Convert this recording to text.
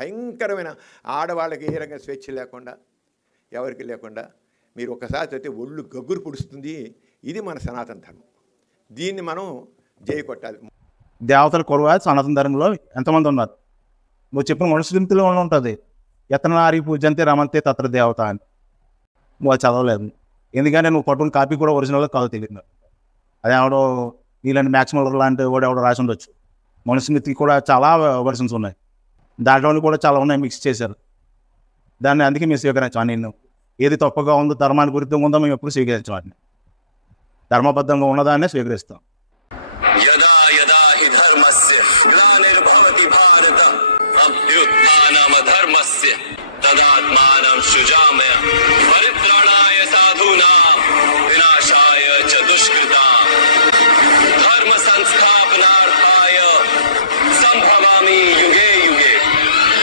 భయంకరమైన ఆడవాళ్ళకి ఏ రకంగా స్వేచ్ఛ లేకుండా ఎవరికి లేకుండా మీరు ఒకసారి చదివితే ఒళ్ళు గగ్గురు పుడుస్తుంది. ఇది మన సనాతన ధర్మం. దీన్ని మనం జై కొట్టాలి. దేవతల కొరవ సనాతన ధర్మంలో ఎంతమంది ఉన్నారు? నువ్వు చెప్పిన మనుషులింతలో ఉంటుంది, ఎత్తనారి పూజంతే రమంతే తత్ర దేవత అని. నువ్వు అది చదవలేదు, ఎందుకంటే నువ్వు పట్టుకుని కాపీ కూడా ఒరిజినల్గా కాదు తెలియదు. అది ఎవడో నీలాంటి మ్యాక్సిమల్ లాంటి వాడు ఎవడో రాసి ఉండొచ్చు. మనుషులకి కూడా చాలా వర్షన్స్ ఉన్నాయి, దాంట్లో కూడా చాలా ఉన్నాయి, మిక్స్ చేశారు దాన్ని. అందుకే మేము స్వీకరించాం. నేను ఏది తప్పుగా ఉందో, ధర్మానికి విరుద్ధంగా ఉందో మేము ఎప్పుడు స్వీకరించాం. వాటిని ధర్మబద్ధంగా ఉన్నదాన్నే స్వీకరిస్తాం. ధర్మ సంస్థాపనార్థాయ సంభవామి యుగే యుగే.